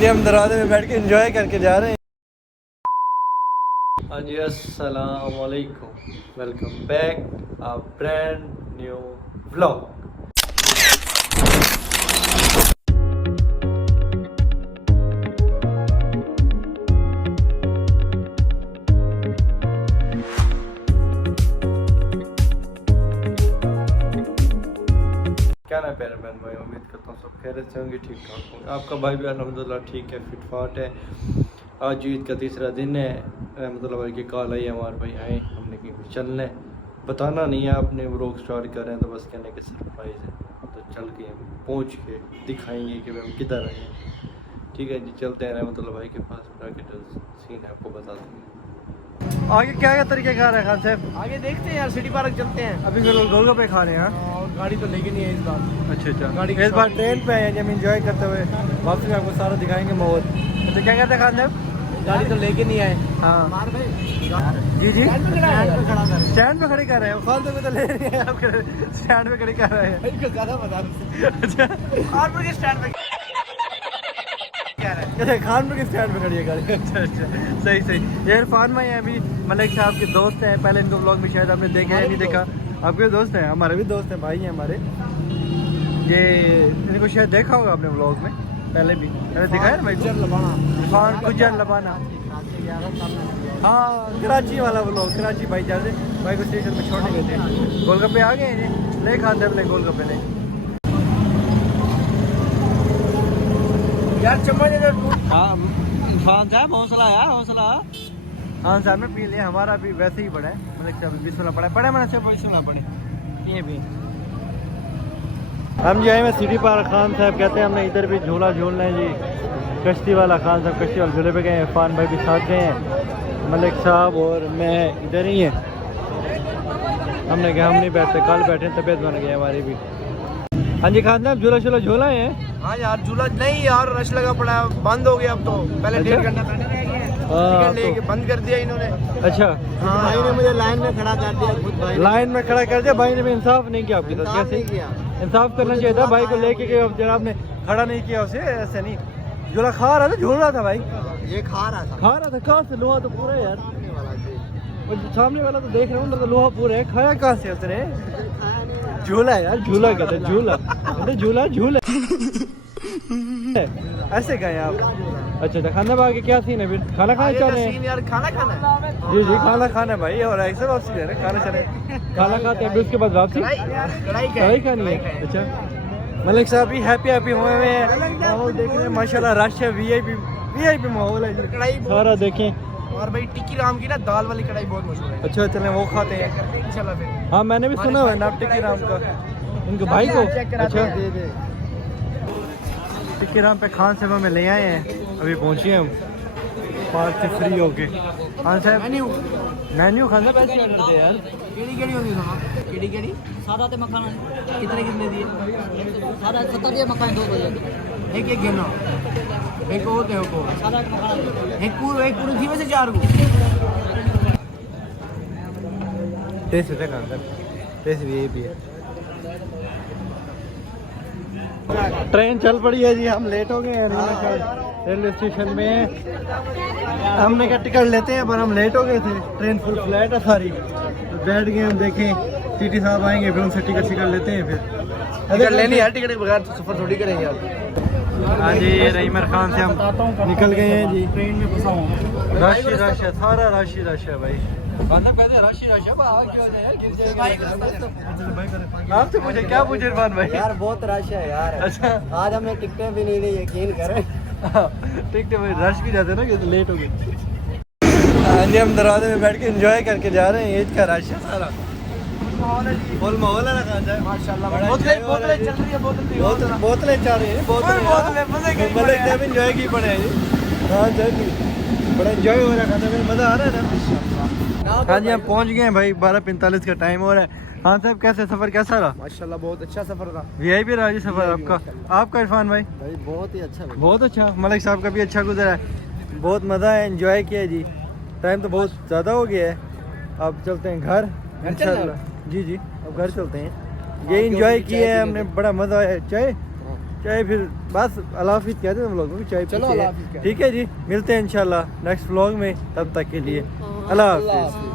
जी हम दरवाजे में बैठ के एंजॉय करके जा रहे हैं। हाँ जी अस्सलाम वालेकुम, वेलकम बैक आ ब्रांड न्यू व्लॉग। क्या ना प्यारे बहन भाई, उम्मीद करता हूँ सब खैरियत से होंगे, ठीक ठाक होंगे। आपका भाई भी अल्हम्दुलिल्लाह ठीक है, फिट फाट है। आज ईद का तीसरा दिन है। रहमतुल्लाह भाई की कॉल आई, हमारे भाई आए, हमने कहीं चलना है, बताना नहीं है, आपने व्लॉग स्टार्ट कर रहे हैं तो बस कहने के सरप्राइज़ है, तो चल के हम पहुँच के दिखाएंगे कि हम किधर आए हैं। ठीक है जी, चलते हैं रहमतुल्लाह भाई के पास, जाके जो सीन है आपको बता देंगे। आगे क्या क्या तरीके खा रहे हैं खान साहब? आगे देखते हैं यार, सिटी पार्क चलते हैं। अभी गोलगप्पे खा रहे हैं। और गाड़ी तो लेके नहीं है इस बार। अच्छा गाड़ी इस बार ट्रेन पे हैं, जब इंजॉय करते हुए वापस में आपको सारा दिखाएंगे माहौल। अच्छा क्या कहते हैं खान साहब? गाड़ी तो लेके नहीं आए। हाँ मार भाई जी जी, स्टैंड स्टैंड पे खड़ा कर। पे खड़ी कर रहे हैं। खान साहब तो ले रहे हैं, आप स्टैंड पे खड़ी कर रहे हैं। इनको ज्यादा बता दो। अच्छा खानपुर के स्टैंड पे क्या है? अच्छा खानपुर के स्टैंड पे खड़ी है गाड़ी। अच्छा अच्छा, सही सही। ये इरफान भाई हैं, अभी मलिक साहब के दोस्त हैं। पहले इनको व्लॉग में शायद आपने देखा है, नहीं देखा। आपके दोस्त हैं, हमारे भी दोस्त हैं, भाई हैं हमारे। ये इनको शायद देखा होगा आपने व्लॉग में, पहले भी पहले दिखाया ना भाई को। इरफान गुजर लबाना, हाँ कराची वाला व्लॉग। कराची भाई जाते भाई को स्टेशन में छोड़ने गए थे। गोलगप्पे आ गए हैं जी, ले खाते अपने गोलगप्पे ले। यार चम्मच इधर। हाँ खान साहब हौसला है, हौसला। हाँ साहब ने पी लिया, हमारा भी वैसे ही पड़ा है, मतलब कि बिस्मिल्लाह पड़ा है, पड़े मैंने से बिस्मिल्लाह पड़े पिए भी। हम जो है सिटी पार्क, खान साहब कहते हैं हमने इधर भी झूला झूलना है जी, कश्ती वाला। खान साहब कश्ती वाले झूले पे गए हैं, इरफान भाई भी साथ गए हैं, मलिक साहब और मैं इधर ही हैं। हमने कहा हम नहीं बैठते, कल बैठे, तबीयत बन गई हमारी भी। हाँ जी खान साहब, झूला शूला झूला है? हाँ यार झूला नहीं यार, रश लगा पड़ा है, बंद हो गया अब तो। पहले अच्छा? 1.5 घंटा पहले रह गया, हाँ, टिकट लेके बंद कर दिया इन्होंने। अच्छा हाँ भाई ने मुझे लाइन में खड़ा कर दिया, खुद भाई लाइन में खड़ा कर दिया भाई ने भी। इंसाफ नहीं किया आपकी तरफ, कैसे किया। इंसाफ करना चाहिए था भाई को लेके गए, अब जनाब ने खड़ा नहीं किया उसे, ऐसे नहीं। झूला खा रहा था, झूल रहा था भाई, ये खा रहा था। खा रहा था। कहाँ से? लोहा तो पूरा है यार, और सामने वाला तो देख रहा हूँ तो लोहा पूरा है। खाया कहाँ से उसने? झूला है यार, झूला कहते हैं, झूला झूला झूला ऐसे गए आप? अच्छा अच्छा, खाना खा के क्या सीन है फिर? खाना खाना चाह रहे हैं? यार खाना खाना है। जी जी खाना खाना है भाई, और ऐसे वापसी है खाना चले, खाना खाते हैं फिर उसके बाद वापसी कढ़ाई खानी है। अच्छा मलिक साहब भी हैप्पी हुए हुए हैं, माहौल देख रहे हैं माशाल्लाह, रश है, वीआईपी माहौल है जी, सारा देखें। और भाई टिक्की राम की ना दाल वाली कढ़ाई बहुत मशहूर है। अच्छा चलें वो खाते हैं इंशाल्लाह फिर। हाँ मैंने भी सुना हुआ है नाम टिक्की राम का, इनके भाई को। अच्छा टिक्की राम पे खान साहब में ले आए हैं, अभी पहुँचे हम पार्क से फ्री होके। खान साहब मेन्यू खाना पैसे ऑर्डर दे यार। केड़ी होगी साहब? केड़ी सादा ते मखाना कितने दिए? सादा 70 दिए मखाना 2 बजे एक गिनो, एक और दे को सादा एक मखाना एक पूरी थी वैसे 4 को। टेस्ट है खान साहब, टेस्ट भी है। ट्रेन चल पड़ी है जी, हम लेट हो गए हैं रेलवे स्टेशन में। हमने क्या टिकट लेते हैं, पर हम लेट हो गए थे, ट्रेन फुल फ्लैट है सारी, तो बैठ गए हम। देखें टीटी साहब आएंगे फिर उनसे टिकट लेते हैं। फिर टिकट लेनी है, टिकट के बगैर सफर थोड़ी करेंगे आप। हाँ जी रईमर खान से हम निकल गए हैं जी। ट्रेन में फंसा हूँ, रश ही रश है, सारा रश ही रश है भाई। आपसे पूछे क्या पूछे इरफान भाई? यार बहुत रश है यार। अच्छा आज हमने टिकटें भी नहीं ली, यकीन करें। ठीक है भाई, रश भी जाते ना कि लेट हो गए। हाँ जी हम दरवाजे में बैठ के एंजॉय करके जा रहे हैं, ईद का रश है सारा, फुल माहौल है ना खान साहब माशाल्लाह। बोतलें चल रही है, बोतलें चल रही है, बोतलें जब एंजॉय की पड़े हैं जी। हाँ सर बड़ा एंजॉय हो रहा है, खाना में मज़ा आ रहा है ना। हाँ जी हम पहुँच गए हैं भाई, 12:45 का टाइम हो रहा है। हाँ साहब कैसे सफ़र कैसा रहा? माशाल्लाह बहुत अच्छा सफर था। वीआईपी रहा जी सफ़र आपका? आपका इरफान भाई? भाई बहुत ही अच्छा, बहुत अच्छा। मलिक साहब का भी अच्छा गुजरा है, बहुत मज़ा है, एंजॉय किया जी। टाइम तो बहुत ज़्यादा हो गया है, अब चलते हैं घर इंशाल्लाह। जी जी अब घर चलते हैं। ये एंजॉय किया है हमने, बड़ा मज़ा आया। चाय चाय फिर बस अल्लाह हाफिज़ कहते हैं व्लॉग में भी चाय चलो, पीते हैं। अल्लाह हाफिज़ कहते हैं। ठीक है जी, मिलते हैं इंशाल्लाह नेक्स्ट व्लॉग में, तब तक के लिए अल्लाह हाफिज़।